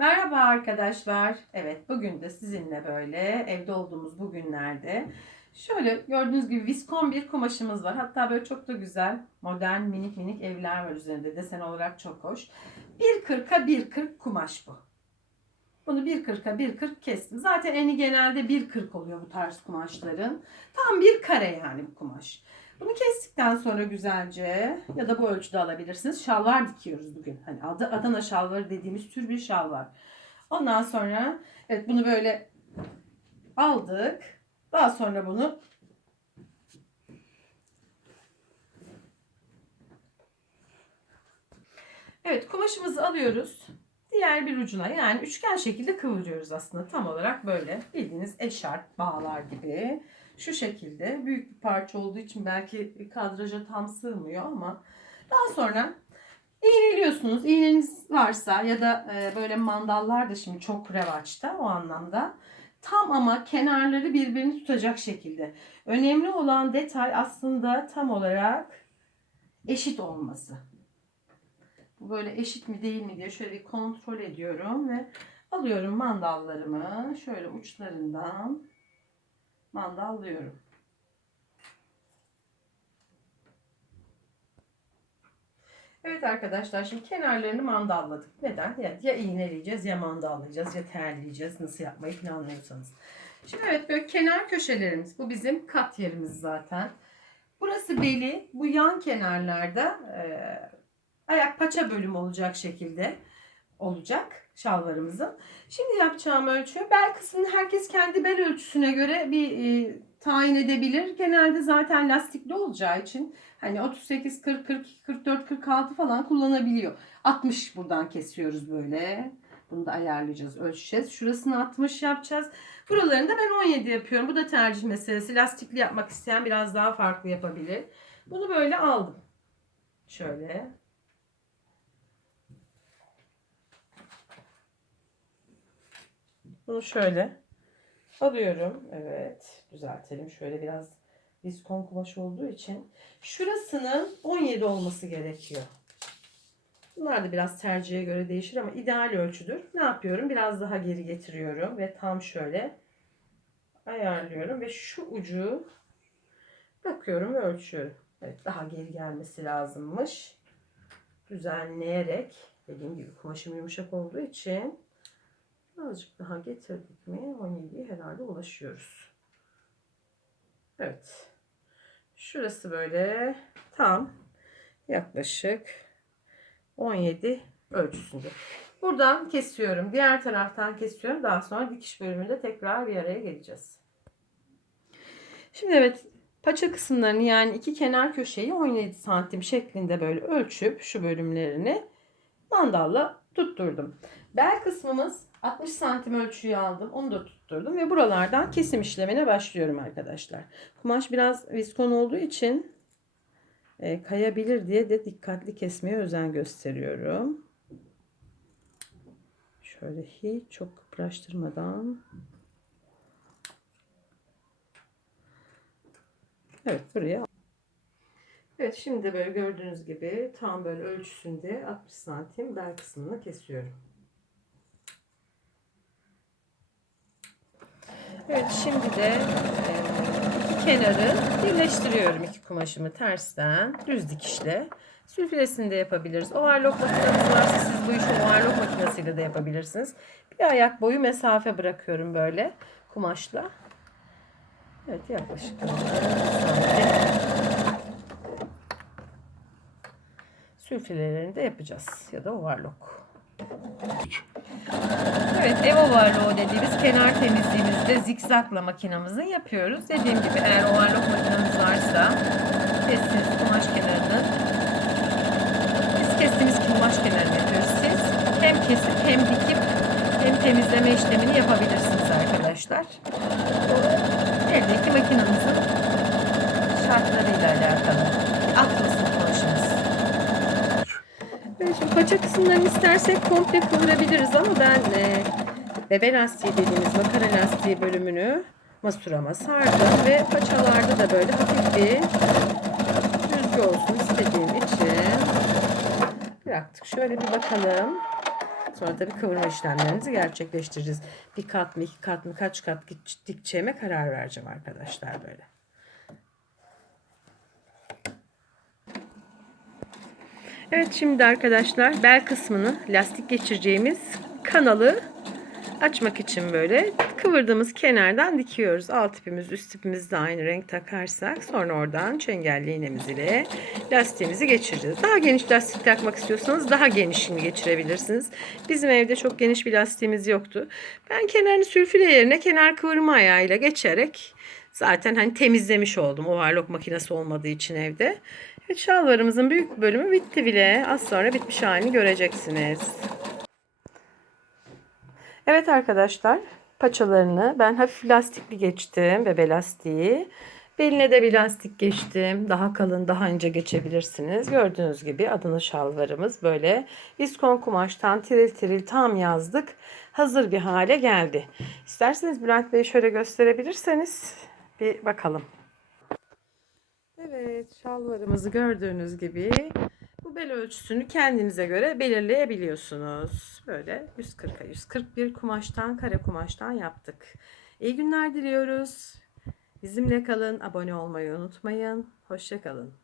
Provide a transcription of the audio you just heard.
Merhaba arkadaşlar. Evet bugün de sizinle böyle evde olduğumuz bu günlerde şöyle gördüğünüz gibi viskon bir kumaşımız var. Hatta böyle çok da güzel modern minik minik evler var üzerinde. Desen olarak çok hoş. 1.40'a 1.40 kumaş bu. Bunu 1.40'a 1.40 kestim. Zaten eni genelde 1.40 oluyor bu tarz kumaşların. Tam bir kare yani bu kumaş. Bunu kestikten sonra güzelce ya da bu ölçüde alabilirsiniz. Şalvar dikiyoruz bugün. Hani adı Adana şalvarı dediğimiz tür bir şal var. Ondan sonra evet bunu böyle aldık. Daha sonra bunu Evet kumaşımızı alıyoruz. Diğer bir ucuna yani üçgen şekilde kıvırıyoruz aslında tam olarak böyle bildiğiniz eşarp bağlar gibi şu şekilde büyük bir parça olduğu için belki kadraja tam sığmıyor ama daha sonra iğneliyorsunuz. İğneniz varsa ya da e, böyle mandallar da şimdi çok revaçta o anlamda. Tam ama kenarları birbirini tutacak şekilde. Önemli olan detay aslında tam olarak eşit olması. Bu böyle eşit mi değil mi diye şöyle bir kontrol ediyorum ve alıyorum mandallarımı şöyle uçlarından mandallıyorum. Evet arkadaşlar şimdi kenarlarını mandalladık. Neden? Ya, ya iğneleyeceğiz ya mandallayacağız ya terleyeceğiz. Nasıl yapmayı planlıyorsanız. Şimdi evet böyle kenar köşelerimiz. Bu bizim kat yerimiz zaten. Burası beli. Bu yan kenarlarda e, ayak paça bölümü olacak şekilde olacak şalvarımızın. Şimdi yapacağım ölçü bel kısmını herkes kendi bel ölçüsüne göre bir e, tayin edebilir. Genelde zaten lastikli olacağı için hani 38, 40, 42, 44, 46 falan kullanabiliyor. 60 buradan kesiyoruz böyle. Bunu da ayarlayacağız, ölçeceğiz. Şurasını 60 yapacağız. Buralarını da ben 17 yapıyorum. Bu da tercih meselesi. Lastikli yapmak isteyen biraz daha farklı yapabilir. Bunu böyle aldım. Şöyle. Bunu şöyle alıyorum. Evet. Düzeltelim. Şöyle biraz viskon kumaş olduğu için. Şurasının 17 olması gerekiyor. Bunlar da biraz tercihe göre değişir ama ideal ölçüdür. Ne yapıyorum? Biraz daha geri getiriyorum ve tam şöyle ayarlıyorum ve şu ucu bakıyorum ve ölçüyorum. Evet daha geri gelmesi lazımmış. Düzenleyerek dediğim gibi kumaşım yumuşak olduğu için Azıcık daha getirdik mi 17'ye herhalde ulaşıyoruz. Evet. Şurası böyle tam yaklaşık 17 ölçüsünde. Buradan kesiyorum. Diğer taraftan kesiyorum. Daha sonra dikiş bölümünde tekrar bir araya geleceğiz. Şimdi evet paça kısımlarını yani iki kenar köşeyi 17 santim şeklinde böyle ölçüp şu bölümlerini mandalla tutturdum. Bel kısmımız 60 santim ölçüyü aldım. Onu da tutturdum ve buralardan kesim işlemine başlıyorum arkadaşlar. Kumaş biraz viskon olduğu için e, kayabilir diye de dikkatli kesmeye özen gösteriyorum. Şöyle hiç çok kıpraştırmadan. Evet buraya. Evet şimdi böyle gördüğünüz gibi tam böyle ölçüsünde 60 santim bel kısmını kesiyorum. Evet şimdi de iki kenarı birleştiriyorum iki kumaşımı tersten düz dikişle. Sülfilesini de yapabiliriz. Overlock makineniz varsa siz bu işi overlock makinesiyle de yapabilirsiniz. Bir ayak boyu mesafe bırakıyorum böyle kumaşla. Evet yaklaşık. Sülfilelerini de yapacağız ya da overlock. Evet ev overlock dediğimiz kenar temizliğimizde zikzakla makinamızı yapıyoruz. Dediğim gibi eğer overlock makinamız varsa kestiğiniz kumaş kenarını biz kestiğimiz kumaş kenarını yapıyoruz. Siz hem kesip hem dikip hem temizleme işlemini yapabilirsiniz arkadaşlar. Bu evdeki makinamızın şartlarıyla alakalı. Atlasın kumaşımız. Evet, şimdi paça kısımlarını istersek komple kıvırabiliriz ama ben e, bebe lastiği dediğimiz makara lastiği bölümünü masurama sardım ve paçalarda da böyle hafif bir düzgü olsun istediğim için bıraktık. Şöyle bir bakalım. Sonra tabii kıvırma işlemlerimizi gerçekleştireceğiz. Bir kat mı, iki kat mı, kaç kat dikeceğime karar vereceğim arkadaşlar böyle. Evet şimdi arkadaşlar bel kısmını lastik geçireceğimiz kanalı açmak için böyle kıvırdığımız kenardan dikiyoruz. Alt ipimiz üst ipimiz de aynı renk takarsak sonra oradan çengelli iğnemiz ile lastiğimizi geçireceğiz. Daha geniş lastik takmak istiyorsanız daha genişini geçirebilirsiniz. Bizim evde çok geniş bir lastiğimiz yoktu. Ben kenarını sülfüle yerine kenar kıvırma ayağıyla geçerek zaten hani temizlemiş oldum. Overlock makinesi olmadığı için evde. Şalvarımızın büyük bölümü bitti bile. Az sonra bitmiş halini göreceksiniz. Evet arkadaşlar paçalarını ben hafif lastikli geçtim bebe lastiği. Beline de bir lastik geçtim. Daha kalın daha ince geçebilirsiniz. Gördüğünüz gibi adını şalvarımız böyle viskon kumaştan tiril tiril tam yazdık. Hazır bir hale geldi. İsterseniz Bülent Bey şöyle gösterebilirseniz bir bakalım. Evet şalvarımızı gördüğünüz gibi bu bel ölçüsünü kendinize göre belirleyebiliyorsunuz. Böyle 140'a 141 kumaştan kare kumaştan yaptık. İyi günler diliyoruz. Bizimle kalın, abone olmayı unutmayın. Hoşçakalın.